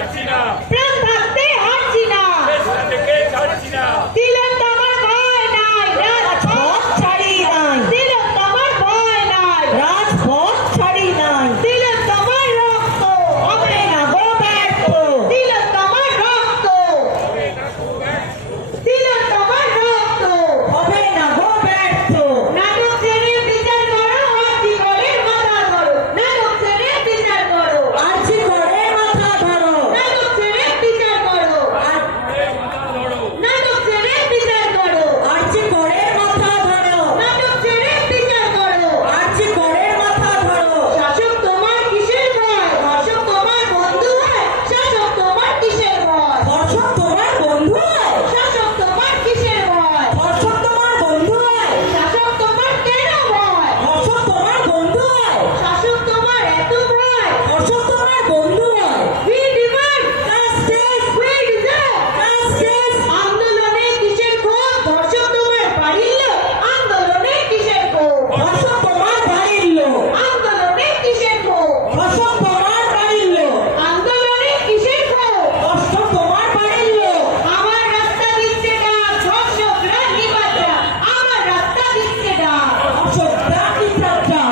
ছাড়ছি না, প্রাণ থাকতে হারছি না, চেষ্টা থেকে ছাড়ছি না। তিলোত্তমার ভয় নাই, রাজপথ ছাড়ি নাই, তিলোত্তমার ভয় নাই, রাজপথ ছাড়ি নাই, তিলোত্তমার রক্ত হবে না গো ব্যর্থ, তিলোত্তমার রক্ত, তিলোত্তমার রক্ত হবে না গো ব্যর্থ। নাটক ছেড়ে বিচার করো, আরজি করের মাথা ধরো, নাটক ছেড়ে বিচার করো, আরজি করের মাথা ধরো, নাটক ছেড়ে বিচার করো, নাটক ছেড়ে বিচার করো, আরজি করের মাথা ধরো, নাটক ছেড়ে বিচার করো, আরজি করের মাথা ধরো। শাসক তোমার কিসের ভয়, ধর্ষক তোমার বন্ধু হয়, শাসক তোমার কিসের ভয়, ধর্ষক তোমার বন্ধু হয়, শাসক তোমার কিসের ভয়, ধর্ষক তোমার বন্ধু হয়, শাসক তোমার কেন ভয়, ধর্ষক তোমার বন্ধু হয়, শাসক তোমার এত ভয়, ধর্ষক তোমার বন্ধু হয়। We demand justice, we deserve justice। আন্দোলনে কিসের ক্ষোভ, ধর্ষক তোমার বাড়ির লোক, আন্দোলনে কিসের ক্ষোভ, ধর্ষক তোমার বাড়ির লোক, আন্দোলনে কিসের ক্ষোভ, ধর্ষক তোমার বাড়ির লোক, আন্দোলনে কিসের ক্ষোভ, ধর্ষক তোমার বাড়ির লোক। আমার রাস্তা দিচ্ছে ডাক, ধর্ষকরা নিপাতরা, আমার রাস্তা দিচ্ছে ডাক, ধর্ষকরা নিপাতরা,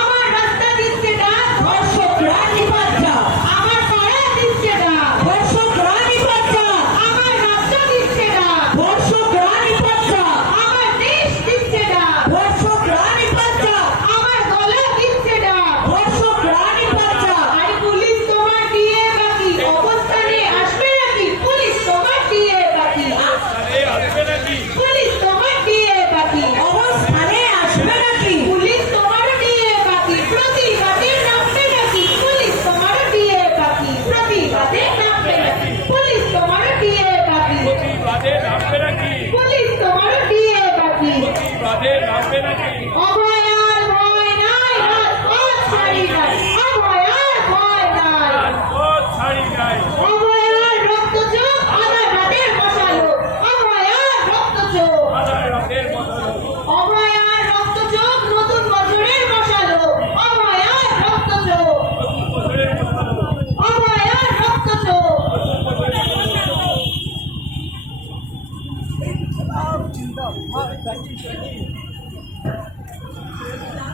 আমার রাস্তা দিচ্ছে ডাক, ধর্ষকরা নিপাতরা, আমার পাড়া দিচ্ছে ডাক, ধর্ষকরা নিপাতরা, আমার রাস্তা দিচ্ছে ডাক, ধর্ষকরা নিপাতরা, আমার দেশ দিচ্ছে ডাক, ধর্ষকরা নিপাতরা, আমার গলা দিচ্ছে ডাক, ধর্ষকরা নিপাতরা। আর পুলিশ তোমার দিয়ে বাকি অবস্থানে আসবে নাকি, পুলিশ তোমার দিয়ে বাকি, আরে আসবে নাকি? পুলিশ তোমার দিয়ে বাকি অবস্থানে আসবে নাকি, পুলিশ তোমার দিয়ে বাকি প্রতিবাদে নামবে নাকি, পুলিশ তোমার দিয়ে বাকি প্রতিবাদে নামবে নাকি, পুলিশ তোমার দিয়ে বাকি প্রতিবাদে নামবে নাকি? পুলিশ তোমার দিয়ে বাকি। প্রতিবাদে নামবে নাকি? অভয় আর ভয় নাই, রাজপথ ছাড়ি নাই, অভয় আর ভয় নাই, রাজপথ ছাড়ি নাই। অভয় আর রক্ত চোখ আধার রাতের মশালো, অভয় আর রক্ত চোখ, আধার রাতের মশালো, অভয় আর রক্ত চোখ নতুন বছরের মশালো, অভয় আর রক্ত চোখ, বছরের মশালো, অভয় আর রক্ত চোখ। চিন্তা